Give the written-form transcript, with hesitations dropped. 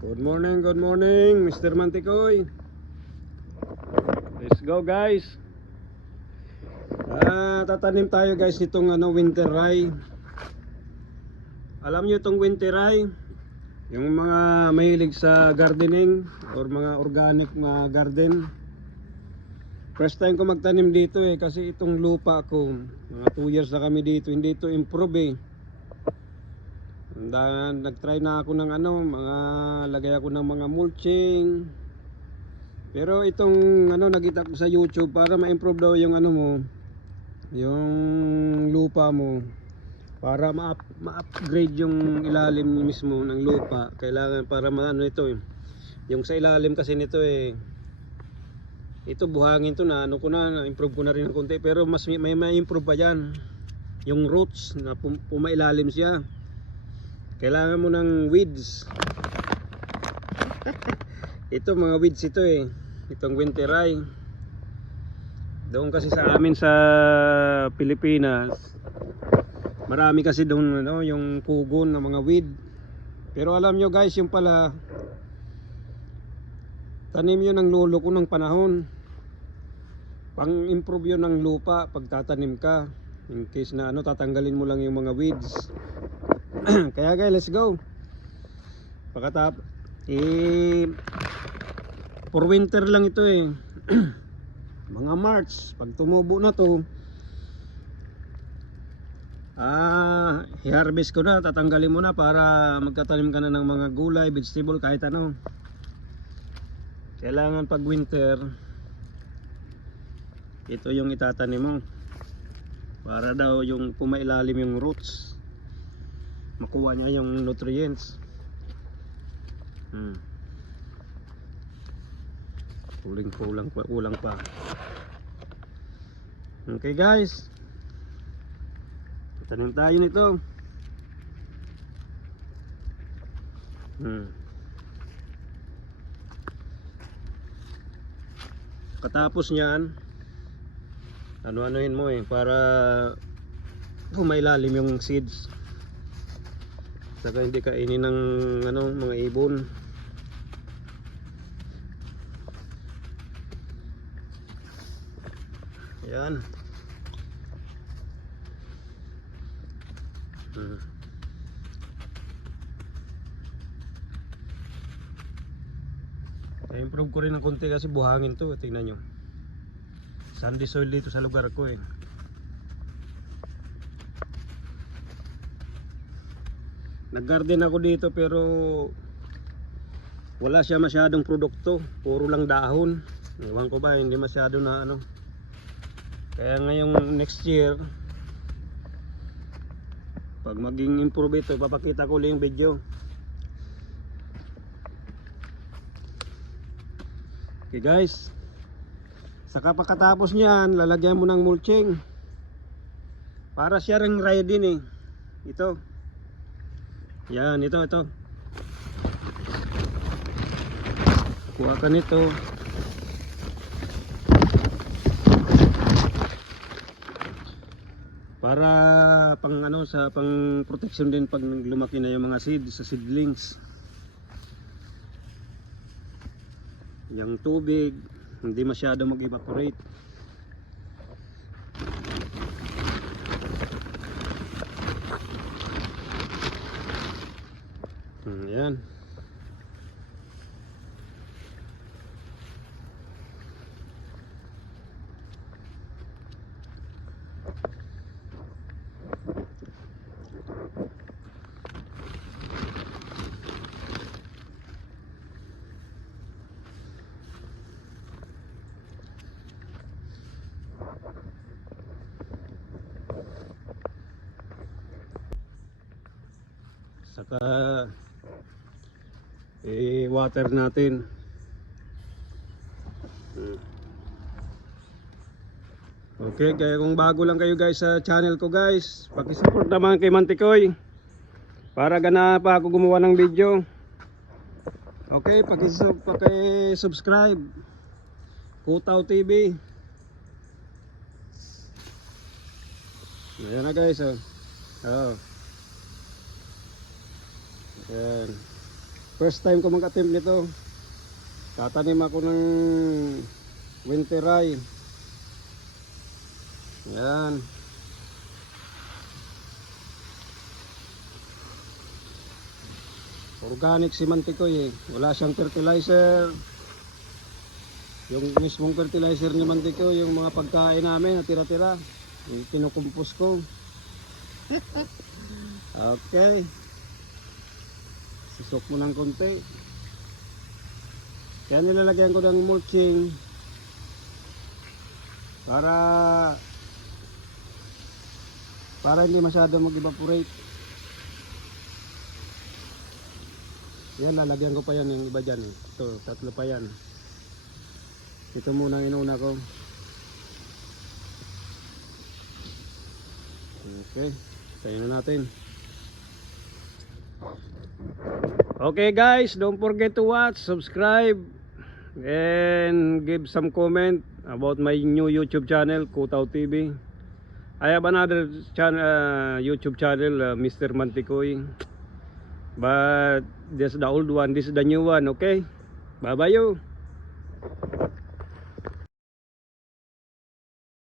Good morning, Mr. Mantikoy. Let's go, guys. Tatanim tayo, guys, nitong winter rye. Alam niyo itong winter rye? Yung mga mahilig sa gardening or mga organic garden. First time ko magtanim dito kasi itong lupa ko, mga 2 years na kami dito, hindi to improve Nag-try na ako ng mga lagay ako ng mga mulching. Pero itong nakita ko sa YouTube, para ma-improve daw yung mo, yung lupa mo, para ma-upgrade yung ilalim mismo ng lupa. Kailangan para ito yung sa ilalim kasi nito ito buhangin to na na-improve ko na rin ng konti, pero mas may ma-improve pa yan. Yung roots na pumailalim siya. Kailangan mo ng weeds. Ito mga weeds ito itong winter rye. Doon kasi sa amin sa Pilipinas, marami kasi doon yung pugon ng mga weed. Pero alam nyo, guys, yung pala tanim yun ng lolo ko ng panahon. Pang-improve yun ng lupa pag tatanim ka, in case na tatanggalin mo lang yung mga weeds. Kaya guys, let's go. For winter lang ito mga March, pag tumubo na to, i-harvest ko na, tatanggalin mo na para magtatanim ka na ng mga gulay, vegetable, kahit ano. Kailangan pag winter, ito yung itatanim mo, para daw yung pumailalim yung roots, makuha niya yung nutrients. Kulang pa. Okay, guys, tanim tayo nito. Katapos niyan, ano-anohin mo para pumailalim yung seeds, saka hindi kainin ng mga ibon. Yan. I-improve ko rin ng konti kasi buhangin to. Tingnan nyo, sandy soil dito sa lugar ko Nag-garden ako dito pero wala siya masyadong produkto, puro lang dahon. Ewan ko ba, hindi masyado na Kaya ngayong next year, pag maging improve ito, papakita ko ulit yung video. Okay, guys, saka pagkatapos niyan, lalagyan mo ng mulching para siya ring rye din ito. Yan, ito kuha ka nito. Para pang protection din pag lumaki na yung mga seedlings. Yung tubig hindi masyado mag-evaporate. Yan. Saka water natin. Okay, kaya kung bago lang kayo, guys, sa channel ko, guys, paki-support naman kay Mantikoy para gana pa ako gumawa ng video. Okay, paki-subscribe Kutaw TV. Ayan na, guys. Yan. First time ko mag-attempt nito. Tatanim ako ng winter rye. Yan. Organic si Mantikoy eh. Wala siyang fertilizer. Yung mismong fertilizer ni Mantikoy, yung mga pagkain namin na tira-tira, kinukumpos ko. Okay. Susok mo ng konti. Kaya nilalagyan ko ng mulching para hindi masyado mag-evaporate. Yan, lalagyan ko pa yan yung iba dyan. Ito, tatlo pa yan. Ito muna ang inuna ko. Okay, tayo na natin. Okay guys, don't forget to watch, subscribe, and give some comment about my new YouTube channel, Kutaw TV. I have another channel, YouTube channel, Mr. Mantikoy. But this is the old one, this is the new one, okay? Bye bye you.